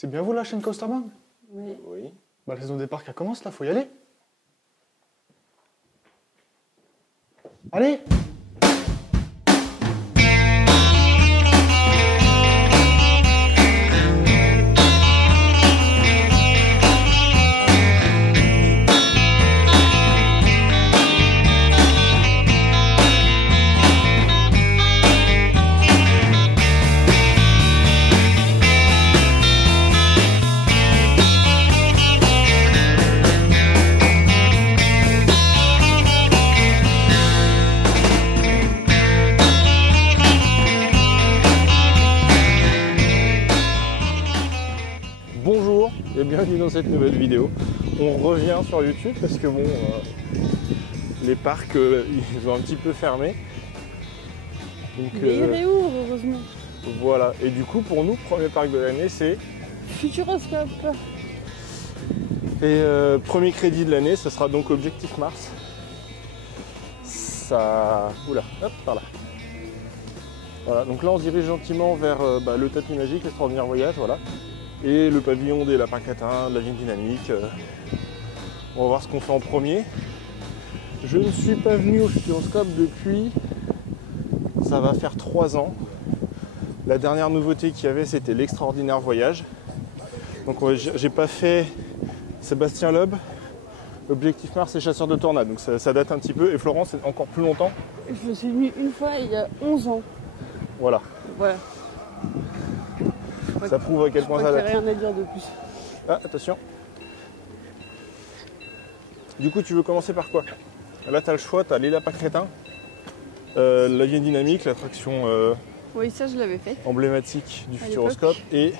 C'est bien vous la chaîne Coasterman? Oui. Oui. Bah, la saison des parcs elle commence là, faut y aller. Allez! Bonjour et bienvenue dans cette nouvelle vidéo. On revient sur YouTube parce que bon, les parcs ils ont un petit peu fermé. Donc, Mais il réouvre, heureusement. voilà. Et du coup pour nous, premier parc de l'année c'est... Futuroscope. Et premier crédit de l'année, ce sera donc Objectif Mars. Ça... Oula, hop, par là. Voilà, donc là on se dirige gentiment vers le tapis magique, l'extraordinaire voyage, voilà. Et le pavillon des lapins crétins, de la ville dynamique. On va voir ce qu'on fait en premier. Je ne suis pas venu au Futuroscope depuis... Ça va faire 3 ans. La dernière nouveauté qu'il y avait, c'était l'extraordinaire voyage. Donc j'ai pas fait Sébastien Loeb, Objectif Mars et Chasseur de tornades. Donc ça date un petit peu. Et Florence, c'est encore plus longtemps. Je suis venue une fois il y a 11 ans. Voilà. Voilà. Ça prouve à quel point ça Il n'y a date. rien à dire de plus. Ah, attention. Du coup, tu veux commencer par quoi? Là, tu as le choix, tu as les lapins crétins, la ville dynamique, l'attraction Oui, ça je l'avais fait. emblématique du À Futuroscope et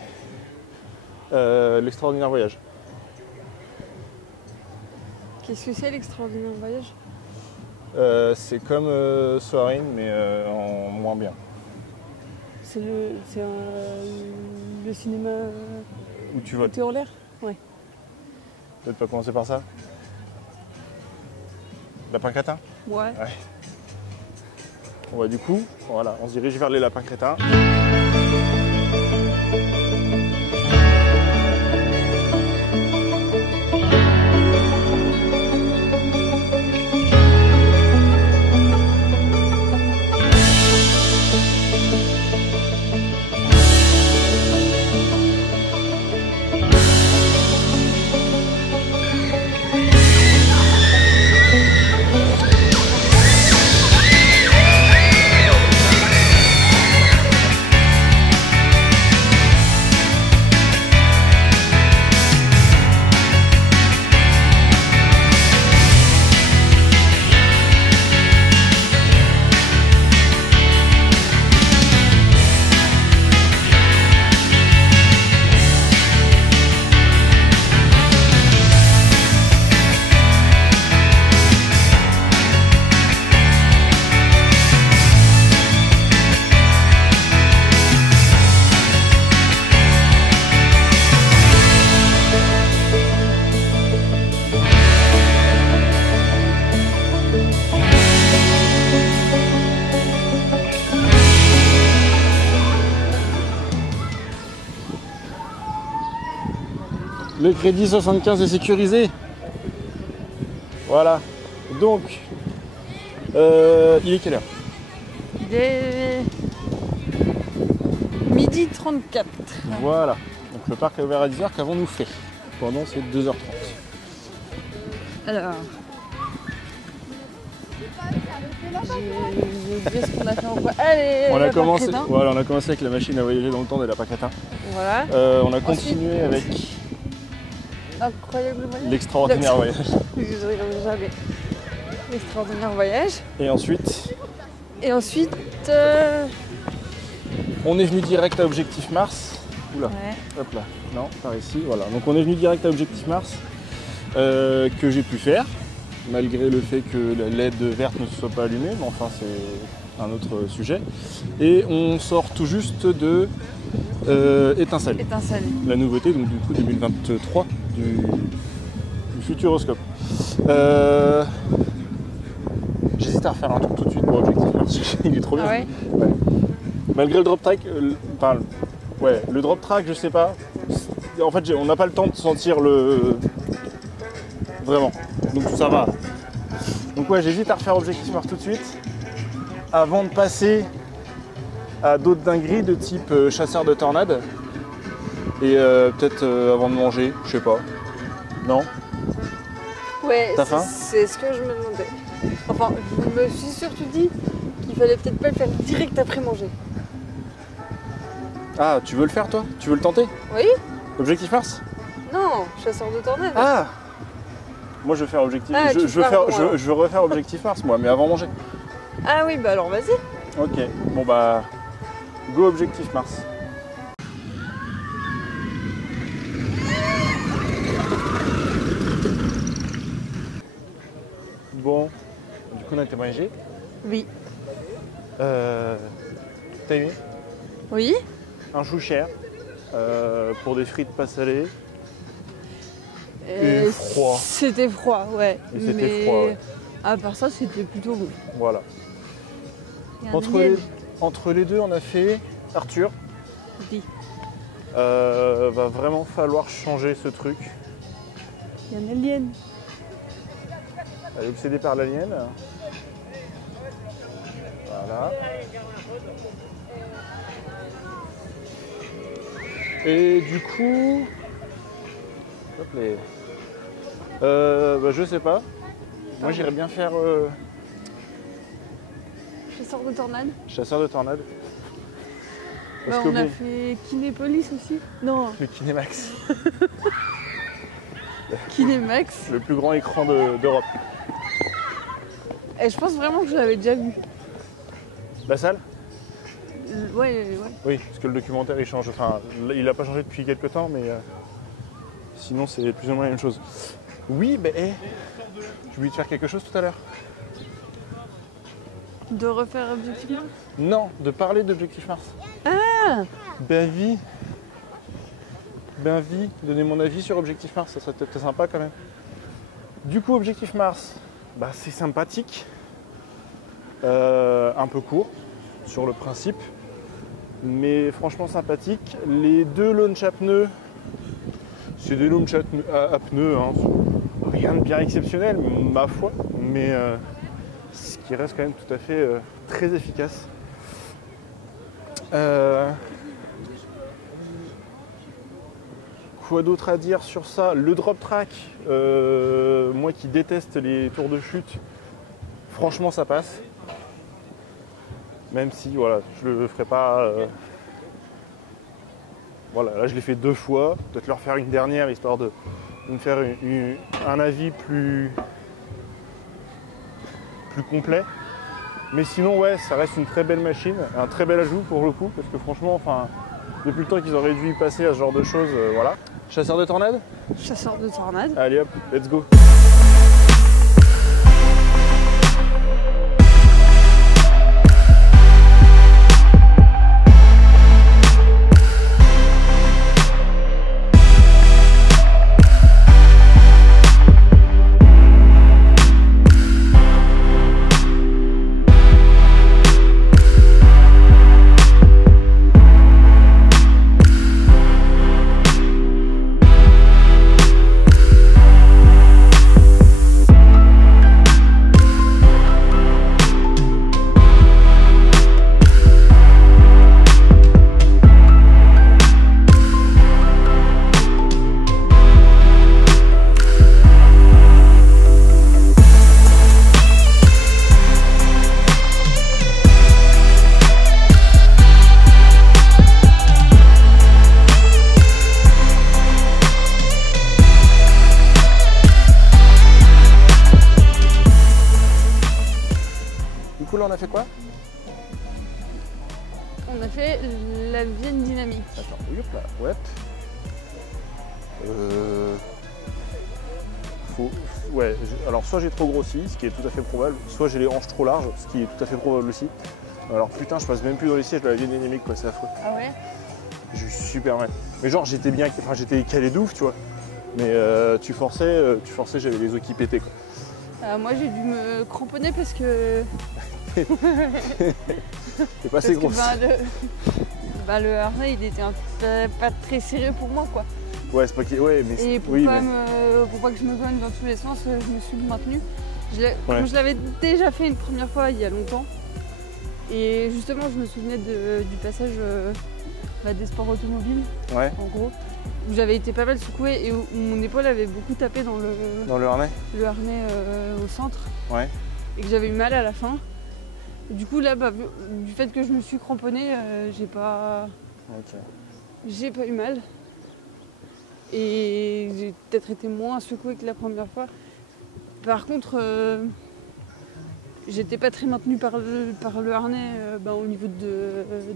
l'extraordinaire voyage. Qu'est-ce que c'est l'extraordinaire voyage? C'est comme Soarin', mais en moins bien. C'est le cinéma Où tu votes? t'es en l'air? Ouais. Peut-être pas commencer par ça. Lapin crétin? Ouais. Ouais. Bon bah du coup, voilà, on se dirige vers les lapins crétins. Le crédit 75 est sécurisé. Voilà. Donc, il est quelle heure? Il est midi 34. Voilà. Donc le parc est ouvert à 10h. Qu'avons-nous fait pendant ces 2h30? Alors, j'ai oublié ce qu'on a fait encore. Allez, On a lapin commencé. crétin. Voilà, on a commencé avec la machine à voyager dans le temps des lapins crétins. Voilà. On a continué avec Incroyable voyage. l'extraordinaire voyage. Jamais. L'extraordinaire voyage. Et ensuite, Et ensuite, on est venu direct à Objectif Mars. Oula. ouais. Hop là, non, par ici, voilà. Donc on est venu direct à Objectif Mars, que j'ai pu faire, malgré le fait que la LED verte ne se soit pas allumée, mais enfin c'est un autre sujet. Et on sort tout juste de Étincelle, Étincelle. la nouveauté donc du coup 2023 du Futuroscope. J'hésite à refaire un tour tout de suite pour Objectif Mars, il est trop bien. Ah ouais. Ouais. Malgré le drop track, enfin, ouais, le drop track, je sais pas, En fait, on n'a pas le temps de sentir le... Vraiment. Donc ça va. Donc ouais, j'hésite à refaire Objectif Mars tout de suite. Avant de passer à d'autres dingueries de type chasseur de tornades. Et peut-être avant de manger, je sais pas. Non? Ouais, T'as faim? c'est ce que je me demandais. Enfin, je me suis surtout dit qu'il fallait peut-être pas le faire direct après manger. Ah, tu veux le faire toi? Tu veux le tenter? Oui? Objectif Mars? Non, chasseur de tornades. Ah! Moi je veux faire Objectif... Ah, je tu veux pars faire, loin. je veux refaire Objectif Mars moi, mais avant manger. Ah oui, bah alors vas-y. Ok, bon bah... Go Objectif Mars. Bon, du coup on a été manger. Oui. T'as aimé? Oui? Un chou cher pour des frites pas salées. Et Et froid. C'était froid, ouais. Et c'était Mais froid, ouais. à part ça, c'était plutôt bon. Voilà. Il y a un Entre alien. entre les deux, on a fait Arthur. Oui. Va vraiment falloir changer ce truc. Il y a un alien. Elle est obsédée par l'alien. Voilà. Et du coup... Hop les... je sais pas. Moi j'irais bien faire Chasseur de tornades. chasseur de tornades. Parce Bah, que on a bon, fait Kinépolis aussi. Non, le Kinemax, Kinémax. le plus grand écran d'Europe. Et je pense vraiment que je l'avais déjà vu. La salle? Ouais. Oui, parce que le documentaire il change. Enfin, il n'a pas changé depuis quelques temps, mais sinon c'est plus ou moins la même chose. Oui, mais j'ai oublié de faire quelque chose tout à l'heure. De refaire Objectif Mars. Non, de parler d'Objectif Mars. Ah! Ben vie. Donner mon avis sur Objectif Mars, ça serait peut-être sympa quand même. Du coup, Objectif Mars, bah, c'est sympathique. Un peu court sur le principe, mais franchement sympathique. Les deux launch à pneus, c'est des launch à pneus, hein. Rien de bien exceptionnel, ma foi, mais ce qui reste quand même tout à fait très efficace. Quoi d'autre à dire sur ça? Le drop track, moi qui déteste les tours de chute, franchement ça passe. Même si voilà, je le ferai pas. Voilà, là je l'ai fait 2 fois, peut-être le refaire une dernière histoire de me faire un avis plus complet. Mais sinon ouais, ça reste une très belle machine, un très bel ajout pour le coup, parce que franchement, enfin, depuis le temps qu'ils auraient dû y passer à ce genre de choses, voilà. Chasseur de tornades? Chasseur de tornades. Allez hop, let's go. Du coup là on a fait quoi? On a fait la Vienne dynamique. Attends, hop là, ouais. Ouais, alors soit j'ai trop grossi, ce qui est tout à fait probable, soit j'ai les hanches trop larges, ce qui est tout à fait probable aussi. Alors putain, je passe même plus dans les sièges de la Vienne dynamique, quoi, c'est affreux. Ah ouais? J'ai eu super mal. Mais genre j'étais bien, enfin j'étais calé d'ouf, tu vois. Mais tu forçais, j'avais les os qui pétaient, quoi. Moi j'ai dû me cramponner parce que. T'es pas assez parce que grosse. le harnais il était pas très serré pour moi quoi. Ouais, c'est pas qui. Ouais, mais Et pour, oui, pas mais... pour pas que je me cogne dans tous les sens, je me suis maintenue. Ouais. Comme je l'avais déjà fait une première fois il y a longtemps. Et justement, je me souvenais du passage des sports automobiles, Ouais. en gros, où j'avais été pas mal secouée et où mon épaule avait beaucoup tapé dans Dans le harnais. le harnais au centre. Ouais. Et que j'avais eu mal à la fin. Et du coup, là, du fait que je me suis cramponnée, j'ai pas eu mal. Et j'ai peut-être été moins secouée que la première fois. Par contre, j'étais pas très maintenue par le harnais au niveau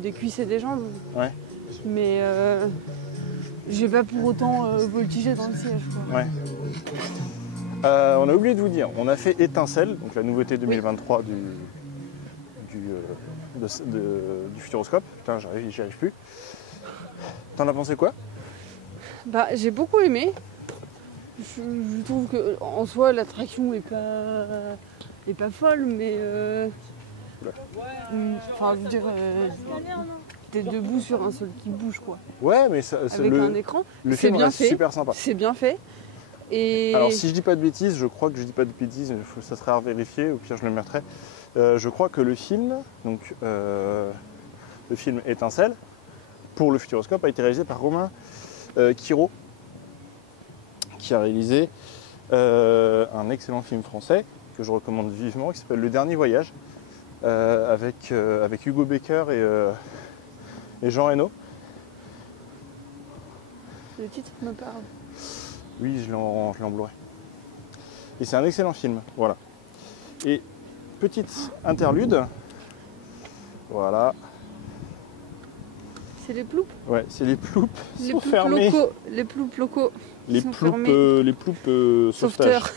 des cuisses et des jambes. Ouais. Mais j'ai pas pour autant voltigé dans le siège, quoi. Ouais. On a oublié de vous dire, on a fait Étincelle, donc la nouveauté 2023 du Futuroscope. Putain, j'y arrive plus. T'en as pensé quoi? J'ai beaucoup aimé. Je trouve que en soi l'attraction est pas folle, mais enfin je veux dire t'es debout sur un seul qui bouge, quoi. Ouais, mais Avec un écran. le C'est film bien reste fait. super sympa. C'est bien fait. Et Alors si je dis pas de bêtises, je crois que je dis pas de bêtises, ça serait à vérifier, au pire je le mettrai. Je crois que le film, donc le film Étincelle, pour le Futuroscope, a été réalisé par Romain Quiro, qui a réalisé un excellent film français que je recommande vivement, qui s'appelle Le Dernier Voyage, avec Hugo Becker et Jean Reno. le titre me parle. Oui, je l'ai en Blu-ray. Et c'est un excellent film, voilà. Et petite interlude, voilà. C'est les ploups. Ouais, c'est les ploups Les sont ploups fermés. locaux. Les ploups locaux. Les sont ploups, fermés. les ploups sauvetage. Sauveteurs.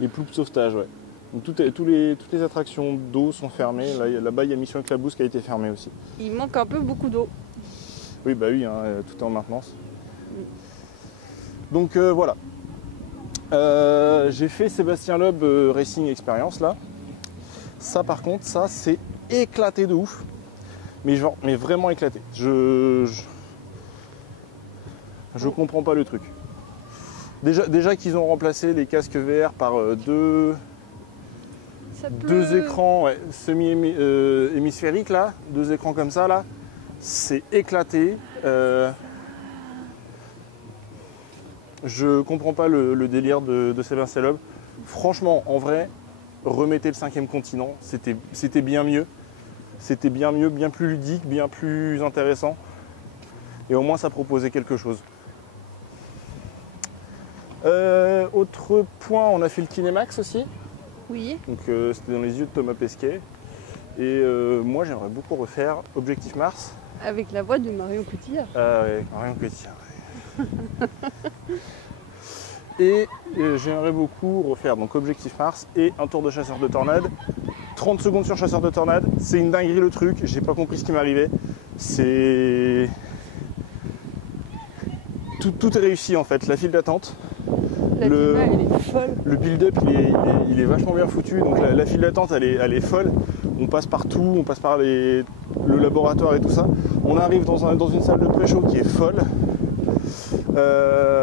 Les ploups sauvetage, ouais. Donc toutes les attractions d'eau sont fermées. Là-bas, il y a Mission Éclabousse qui a été fermée aussi. Il manque un peu beaucoup d'eau. Oui, bah oui, hein, tout est en maintenance. Donc voilà. J'ai fait Sébastien Loeb Racing Experience là. Ça par contre, ça c'est éclaté de ouf. Mais vraiment éclaté. Je comprends pas le truc. Déjà qu'ils ont remplacé les casques VR par deux écrans semi-hémisphériques là, deux écrans comme ça là. C'est éclaté. Je comprends pas le délire de Sébastien Loeb. Franchement, en vrai, remettez le 5e continent, c'était bien mieux. C'était bien mieux, bien plus ludique, bien plus intéressant. Et au moins ça proposait quelque chose. Autre point, on a fait le Kinemax aussi. Oui. Donc c'était dans les yeux de Thomas Pesquet. Et moi j'aimerais beaucoup refaire Objectif Mars. Avec la voix de Marion Cotillard. Ouais, Marion Cotillard. Et j'aimerais beaucoup refaire donc Objectif Mars et un tour de chasseur de tornades. 30 secondes sur chasseur de tornades, c'est une dinguerie le truc, j'ai pas compris ce qui m'arrivait. C'est. Tout est réussi en fait, la file d'attente. La Dina, elle est folle. Le build-up il est vachement bien foutu, donc la file d'attente elle est folle. On passe partout, on passe par le laboratoire et tout ça. On arrive dans une salle de pré-show qui est folle.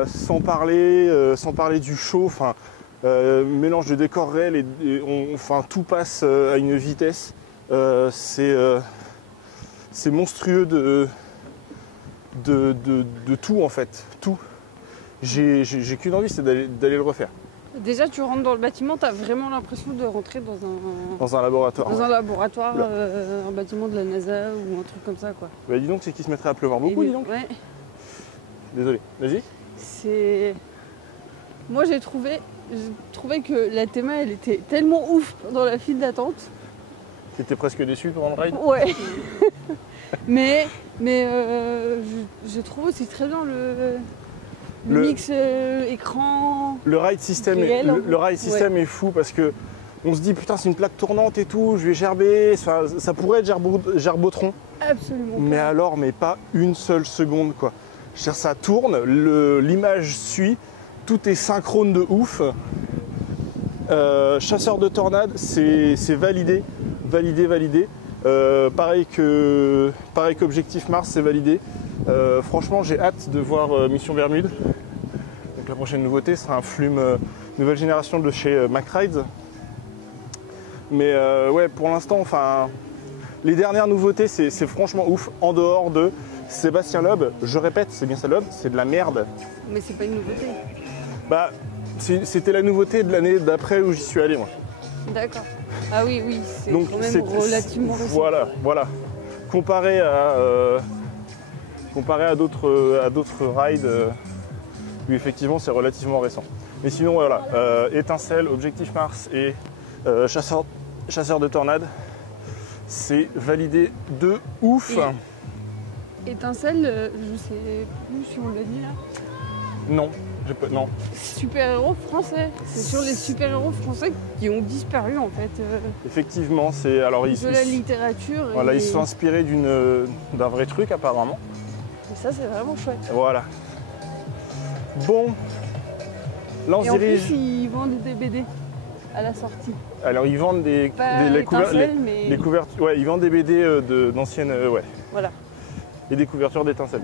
Sans parler du show, mélange de décors réels tout passe à une vitesse. C'est monstrueux de tout en fait, tout. J'ai qu'une envie, c'est d'aller le refaire. Déjà, tu rentres dans le bâtiment, tu as vraiment l'impression de rentrer dans un laboratoire. Dans un laboratoire, un bâtiment de la NASA ou un truc comme ça, quoi. Bah dis donc, c'est qu'il se mettrait à pleuvoir beaucoup, dis donc. Ouais. Désolé, vas-y. Moi, j'ai trouvé que la théma, elle était tellement ouf dans la file d'attente. T'étais presque déçu pendant le ride? Ouais. mais je trouve aussi très bien le mix écran. Le ride system, est fou parce que on se dit putain c'est une plaque tournante et tout, je vais gerber, ça pourrait être Gerbotron. Absolument. Mais alors, mais pas une seule seconde quoi. Je veux dire, ça tourne, l'image suit, tout est synchrone de ouf. Chasseur de tornades, c'est validé. Pareil qu'Objectif Mars, c'est validé. Franchement, j'ai hâte de voir Mission Bermude. Donc la prochaine nouveauté sera un flume nouvelle génération de chez MacRides. Mais ouais, pour l'instant, enfin, les dernières nouveautés, c'est franchement ouf. En dehors de Sébastien Loeb, je répète, c'est bien ça Loeb, c'est de la merde. Mais c'est pas une nouveauté. Bah, c'était la nouveauté de l'année d'après où j'y suis allé, moi. D'accord. Ah oui, oui, c'est Donc, quand même relativement récent. Voilà. Comparé à d'autres rides, où effectivement c'est relativement récent. Mais sinon, voilà, Étincelle, Objectif Mars et chasseur de tornades, c'est validé de ouf. Étincelle, je sais plus si on l'a dit là. Non. Super-héros français. C'est sur les super-héros français qui ont disparu en fait. Effectivement, c'est alors de la littérature. Voilà, ils se sont inspirés d'un vrai truc apparemment. Et ça, c'est vraiment chouette. Voilà. Bon, là on se dirige. En plus, ils vendent des BD à la sortie. Alors ils vendent les couvertures. Ouais, ils vendent des BD d'anciennes. Ouais. Voilà. Et des couvertures d'Étincelle.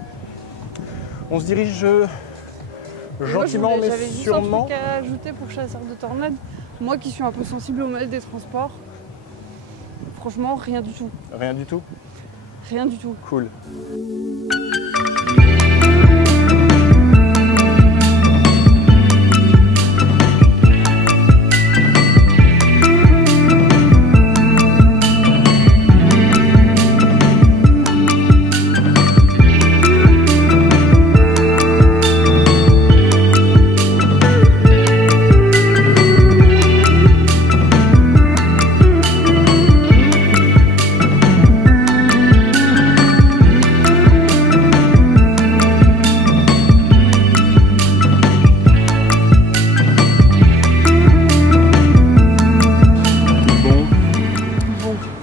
On se dirige. Gentiment mais j'avais sûrement. Juste un truc à ajouter pour chasseur de tornades. Moi qui suis un peu sensible au mal des transports, franchement rien du tout. Rien du tout? Rien du tout. Cool.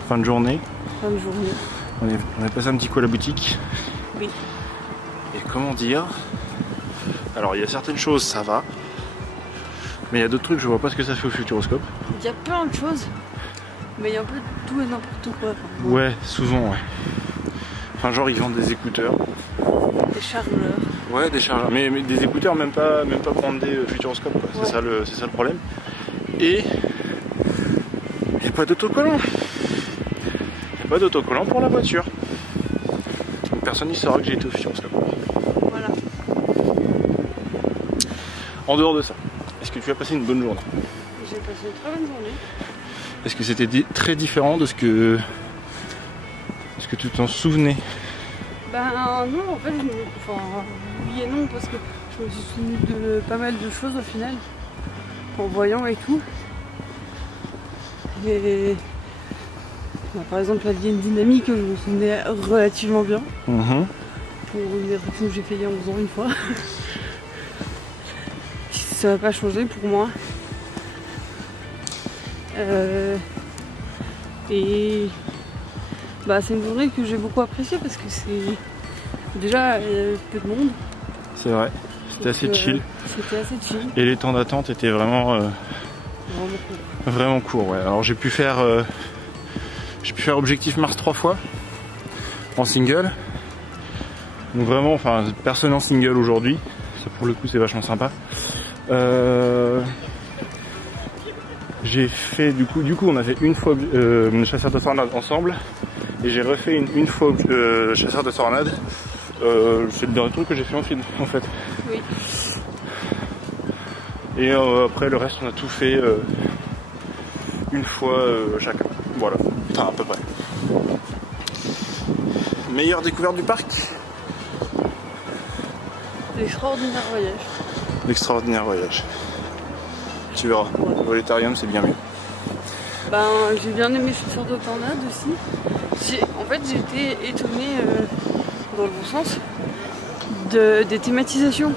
Fin de journée. On a passé un petit coup à la boutique. Oui. Et comment dire? Alors il y a certaines choses, ça va. Mais il y a d'autres trucs, je vois pas ce que ça fait au Futuroscope. Il y a plein de choses. Mais il y a un peu tout et n'importe quoi. Ouais, souvent ouais. Enfin genre ils vendent des écouteurs. Des chargeurs. Ouais, des chargeurs. Mais des écouteurs même pas brandés Futuroscope quoi. Ouais. C'est ça le problème. Et il n'y a pas d'autocollant. Pas d'autocollant pour la voiture. Donc personne n'y saura que j'ai été au Futuroscope. Voilà. En dehors de ça, est-ce que tu as passé une bonne journée? J'ai passé une très bonne journée. Est-ce que c'était très différent de ce que tu t'en souvenais? Ben non, en fait, oui et non, parce que je me suis souvenu de pas mal de choses au final, en voyant et tout. Et par exemple, la Vienne Dynamique, je me souvenais relativement bien. Pour une attraction que j'ai fait il y a 11 ans une fois. Ça n'a pas changé pour moi. Et bah, c'est une journée que j'ai beaucoup appréciée parce que c'est déjà peu de monde. C'est vrai, c'était assez chill. C'était assez chill. Et les temps d'attente étaient vraiment court. Vraiment court, ouais. Alors j'ai pu faire Objectif Mars 3 fois en single. Donc vraiment, enfin, personne en single aujourd'hui. Ça pour le coup c'est vachement sympa. J'ai fait du coup on a fait une fois chasseur de tornades ensemble et j'ai refait une fois chasseur de tornades. C'est le dernier truc que j'ai fait en film en fait. Oui. Et après le reste on a tout fait une fois chacun. Voilà, enfin à peu près. Meilleure découverte du parc? L'extraordinaire voyage. L'extraordinaire voyage. Tu verras, le Volétarium c'est bien mieux. Ben j'ai bien aimé chasseur de tornades aussi. En fait j'ai été étonnée dans le bon sens des thématisations.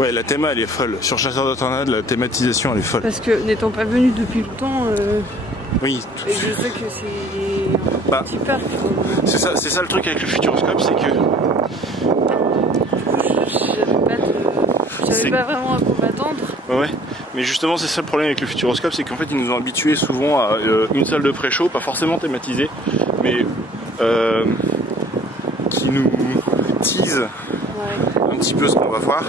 Ouais, la théma elle est folle. Sur chasseur de tornades, la thématisation elle est folle. Parce que n'étant pas venu depuis longtemps, oui. Et je sais que c'est un petit parc. C'est ça le truc avec le Futuroscope, c'est que j'avais pas vraiment à quoi m'attendre. Ouais, mais justement c'est ça le problème avec le Futuroscope, c'est qu'en fait ils nous ont habitués souvent à une salle de pré-show, pas forcément thématisée, mais qui nous tease petit peu ce qu'on va voir.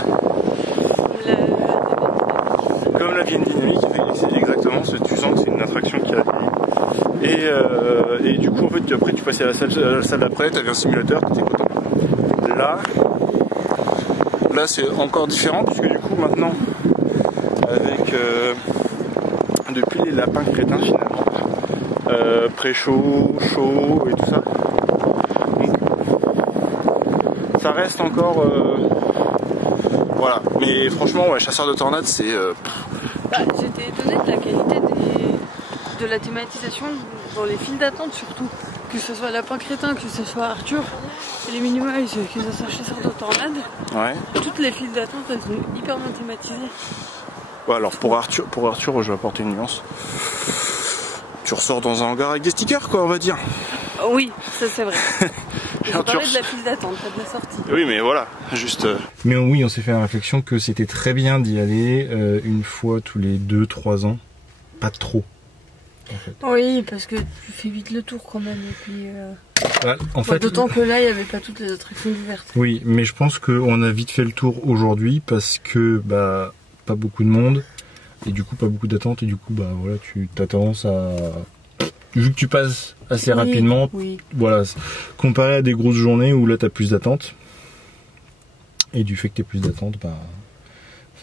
Comme la vienne dynamique, c'est exactement, tu sens que c'est une attraction qui a vieilli. Et du coup, en fait, après tu passais à la salle d'après, tu avais un simulateur, tu étais content. Là c'est encore différent, puisque du coup maintenant, avec depuis les lapins crétins finalement, pré-chaud, chaud et tout ça. Donc, ça reste encore... voilà, mais franchement, ouais, chasseur de tornades, c'est... J'étais étonnée de la qualité de la thématisation dans les files d'attente surtout. Que ce soit lapin crétin, que ce soit Arthur, et les Minimoys, que ce soit chasseur de tornades. Ouais. Toutes les files d'attente, elles sont hyper bien thématisées. Ouais, alors pour Arthur, je vais apporter une nuance. Tu ressors dans un hangar avec des stickers, quoi, on va dire. Oui, ça c'est vrai. Je parlais de la file d'attente, pas de la sortie. Oui, mais voilà, juste... Mais oui, on s'est fait la réflexion que c'était très bien d'y aller une fois tous les 2-3 ans. Pas trop, en fait. Oui, parce que tu fais vite le tour quand même. Et puis, en fait, d'autant que là, il n'y avait pas toutes les attractions ouvertes. Oui, mais je pense qu'on a vite fait le tour aujourd'hui parce que pas beaucoup de monde. Et du coup, pas beaucoup d'attente. Et du coup, voilà, tu as tendance à... Vu que tu passes assez rapidement, voilà, comparé à des grosses journées où là tu as plus d'attente, et du fait que tu as plus d'attente,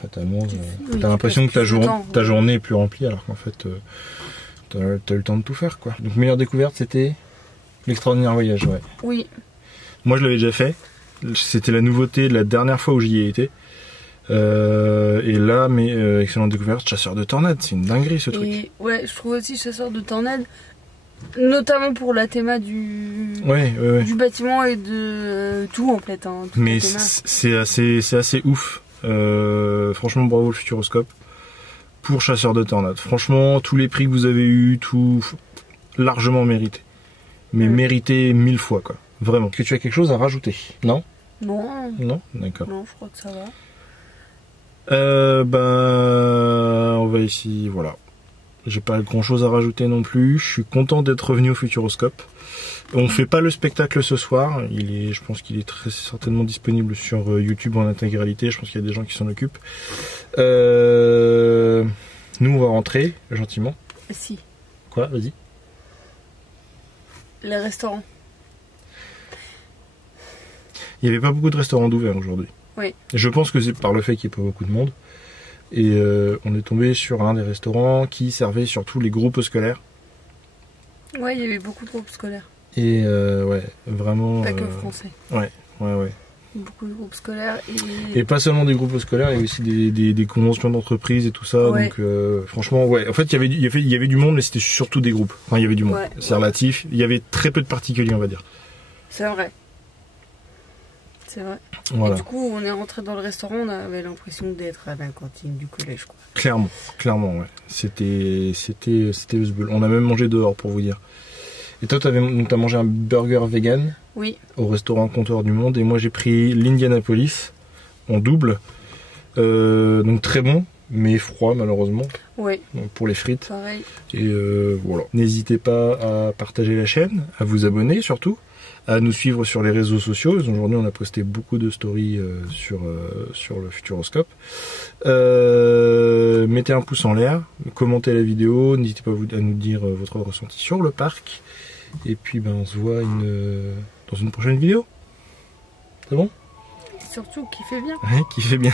fatalement, tu as l'impression que ta journée est plus remplie, alors qu'en fait, tu as eu le temps de tout faire, quoi. Donc, meilleure découverte, c'était l'extraordinaire voyage, ouais. Oui. Moi, je l'avais déjà fait. C'était la nouveauté de la dernière fois où j'y ai été. Et là, excellente découverte, chasseur de tornades, c'est une dinguerie ce truc. Ouais, je trouve aussi chasseur de tornades, notamment pour la théma du bâtiment et de tout en fait. Hein, mais c'est assez ouf. Franchement, bravo le Futuroscope pour chasseur de tornades. Franchement, tous les prix que vous avez eu, tout largement mérité. Mais mérité 1000 fois, quoi. Vraiment. Est-ce que tu as quelque chose à rajouter? Non? Non. Non? D'accord. Non, je crois que ça va. On va ici, voilà. J'ai pas grand chose à rajouter non plus. Je suis content d'être revenu au Futuroscope. On fait pas le spectacle ce soir. Je pense qu'il est très certainement disponible sur YouTube en intégralité. Je pense qu'il y a des gens qui s'en occupent. Nous, on va rentrer gentiment. Si. Quoi? Vas-y. Les restaurants. Il n'y avait pas beaucoup de restaurants d'ouverts aujourd'hui. Oui. Je pense que c'est par le fait qu'il n'y ait pas beaucoup de monde. Et on est tombé sur un des restaurants qui servait surtout les groupes scolaires. Ouais, il y avait beaucoup de groupes scolaires. Et ouais, vraiment... Pas que français. Ouais. Beaucoup de groupes scolaires. Et pas seulement des groupes scolaires, il y a aussi des conventions d'entreprise et tout ça. Ouais. Donc franchement, ouais. En fait, il y avait du monde, mais c'était surtout des groupes. Enfin, il y avait du monde. Ouais. C'est relatif. Il y avait très peu de particuliers, on va dire. C'est vrai. C'est vrai. Voilà. Et du coup, on est rentré dans le restaurant, on avait l'impression d'être à la cantine du collège, quoi. Clairement, ouais. C'était usable. On a même mangé dehors, pour vous dire. Et toi, t'as mangé un burger vegan. Oui. Au restaurant Comptoir du Monde. Et moi, j'ai pris l'Indianapolis en double. Donc très bon, mais froid malheureusement. Oui. Donc pour les frites. Pareil. Et voilà. N'hésitez pas à partager la chaîne, à vous abonner surtout, à nous suivre sur les réseaux sociaux. Aujourd'hui, on a posté beaucoup de stories sur le Futuroscope. Mettez un pouce en l'air, commentez la vidéo, n'hésitez pas à nous dire votre ressenti sur le parc. Et puis on se voit dans une prochaine vidéo. C'est bon? Surtout, kiffez bien. Ouais, kiffez bien.